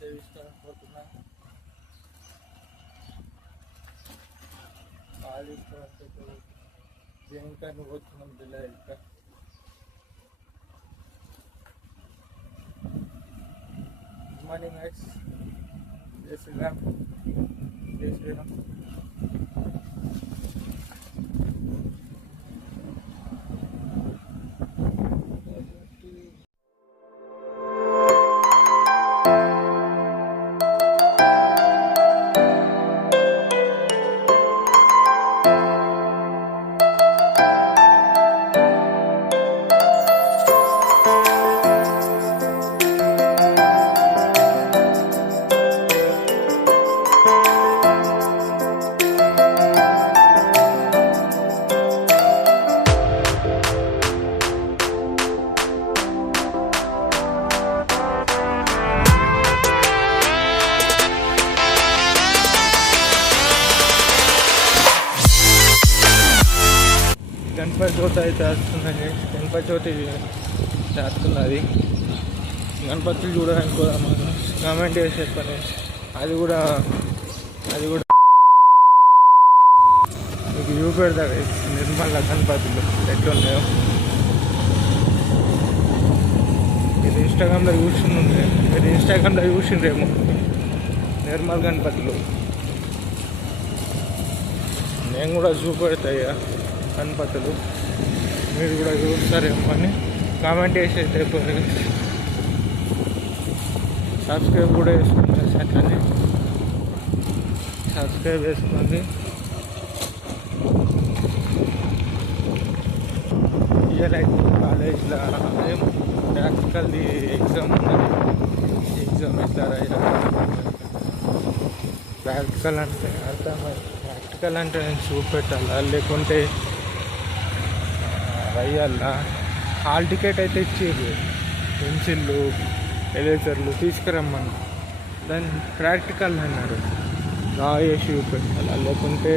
తీసుకోకపోతున్నా పాలు తీసుకోకపోతే దేనికని పోతున్నాం పిల్ల ఇంకా గుడ్ మార్నింగ్ గైస్ జై శ్రీరామ్ జై శ్రీరామ్ గణపతి చవితి అయితే వస్తుందండి. గణపతి చవితి చేస్తున్నది. గణపతులు చూడడానికి కూడా మనం కామెంట్ చేసి చెప్పండి. అది కూడా మీకు చూపెడతాడు నిర్మల గణపతులు ఎట్లున్నాయో. మీరు ఇన్స్టాగ్రామ్లో చూసిండ్రేమో నిర్మల్ గణపతులు. నేను కూడా చూపెడతాయా గణపతులు, మీరు కూడా చూస్తారేమో అని కామెంట్ చేసి చెప్పండి. సబ్స్క్రైబ్ కూడా చేసుకోండి. అట్లనే సబ్స్క్రైబ్ చేసుకోండి. ఇయర్ అయితే కాలేజ్లో ప్రాక్టికల్ది ఎగ్జామ్ ఉన్నది. ఎగ్జామ్ ఎట్లా ప్రాక్టికల్ అంటే అర్థమైంది. ప్రాక్టికల్ అంటే నేను చూపెట్టాలా లేకుంటే రయ్యాలా? హాల్ టికెట్ అయితే ఇచ్చేది, పెన్సిళ్ళు ఎరేజర్లు తీసుకురమ్మని. దాన్ని ప్రాక్టికల్ అన్నారు. డ్రా చేసి చూపెట్టాలా లేకుంటే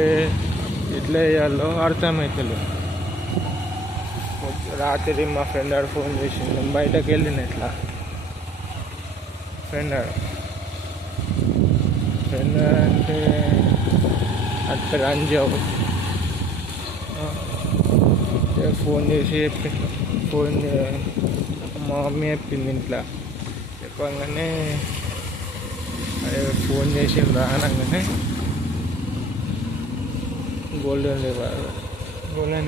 ఎట్లా వేయాలో అర్థమవుతలేదు. రాత్రి మా ఫ్రెండ్ ఆడు ఫోన్ చేసిండు. నేను బయటకు వెళ్ళిన ఇట్లా ఫ్రెండ్ అంటే అక్కడ రంజావు ఫోన్ చేసి మా మమ్మీ చెప్పింది ఇంట్లో. చెప్పగానే ఫోన్ చేసి రానగానే గోల్డెన్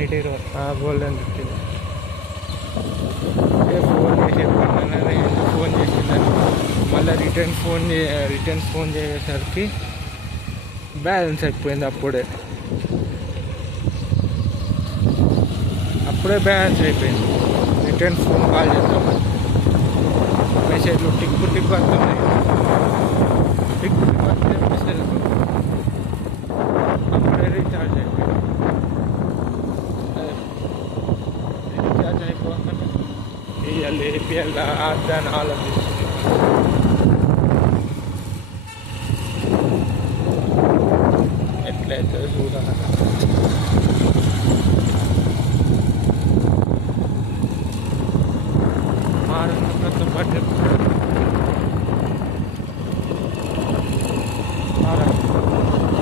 రిట్రీవర్ ఫోన్ చేసి చెప్పగానే ఫోన్ చేసిందని మళ్ళీ రిటర్న్ ఫోన్ చేసేసరికి బ్యాలెన్స్ అయిపోయింది. అప్పుడే బ్యాలెన్స్ అయిపోయింది. రిటర్న్ ఫోన్ కాల్ చేద్దాం, మెసేజ్లు టిక్ వస్తున్నాయి. టిక్ వస్తే మెసేజ్ అప్పుడే రీఛార్జ్ అయిపోయింది. రీఛార్జ్ అయిపోగానే వేయాలి ఏపీఎల్ దాన్ని ఆలోచిస్తుంది. ఎట్లయితే చూడాలి.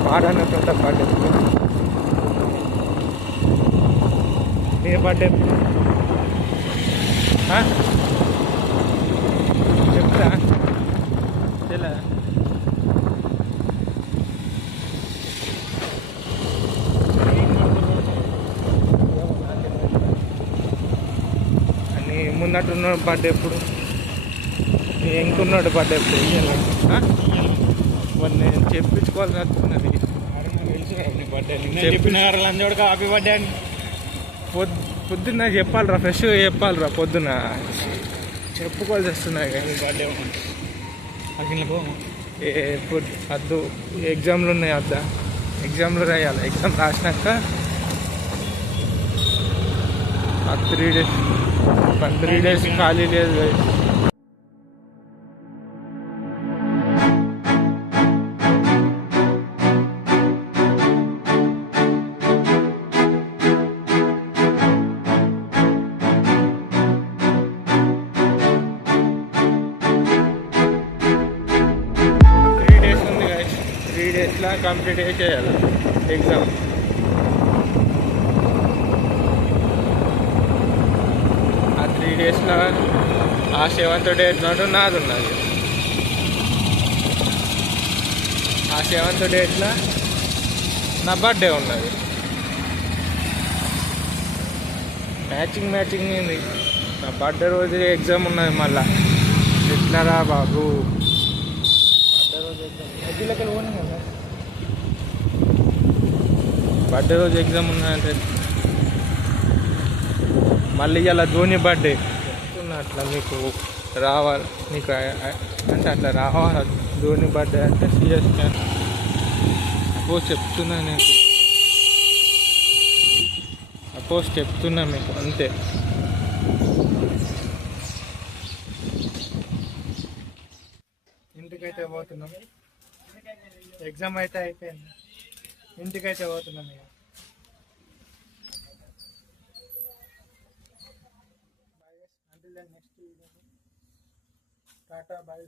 పాడనతో పాటు నీ బర్త్డే చెప్తా తెలా అని ముందట్టున్నాడు బర్త్డే ఎప్పుడు ఇంకున్నాడు బర్త్డే ఎప్పుడు నేను చెప్పించుకోవాల్సి వస్తున్నది. చెప్పిన హ్యాపీ బర్త్డే అని పొద్దున్న చెప్పాలిరా, ఫ్రెష్గా చెప్పాలిరా. పొద్దున్న చెప్పుకోవాల్సి వస్తున్నాయి బర్త్డే వద్దు. ఎగ్జామ్లు ఉన్నాయి వద్దా, ఎగ్జామ్లు రాయాలి. ఎగ్జామ్ రాసినాక 3 days ఖాళీ లేదు. కంప్లీట్ చేసేయాలి ఎగ్జామ్. ఆ 3 డేస్లో ఆ 7th డేట్ నాడు నాది ఉన్నది. ఆ 7th డేట్లో నా బర్త్డే ఉన్నది. మ్యాచింగ్ అయింది. నా బర్త్డే రోజు ఎగ్జామ్ ఉన్నది. మళ్ళా ఎట్లారా బాబు, బర్త్డే రోజు ఎగ్జామ్ ఎగ్జామ్కి పోనీ కదా. బర్త్డే రోజు ఎగ్జామ్ ఉన్నదంటే మళ్ళీ ఇలా ధోని బర్త్డే చెప్తున్నా, అట్లా మీకు రావాలి, మీకు అంటే అట్లా రావాలి. ధోని బర్త్డే అంటే సిఎస్కే సపోజ్ చెప్తున్నా, నేను సపోజ్ చెప్తున్నా మీకు అంతే. ఇంటికైతే పోతున్నాం, ఎగ్జామ్ అయితే అయిపోయింది, ఇంటికైతే పోతున్నాం. ఇక నెక్స్ట్ వీడియో టాటా బాయ్.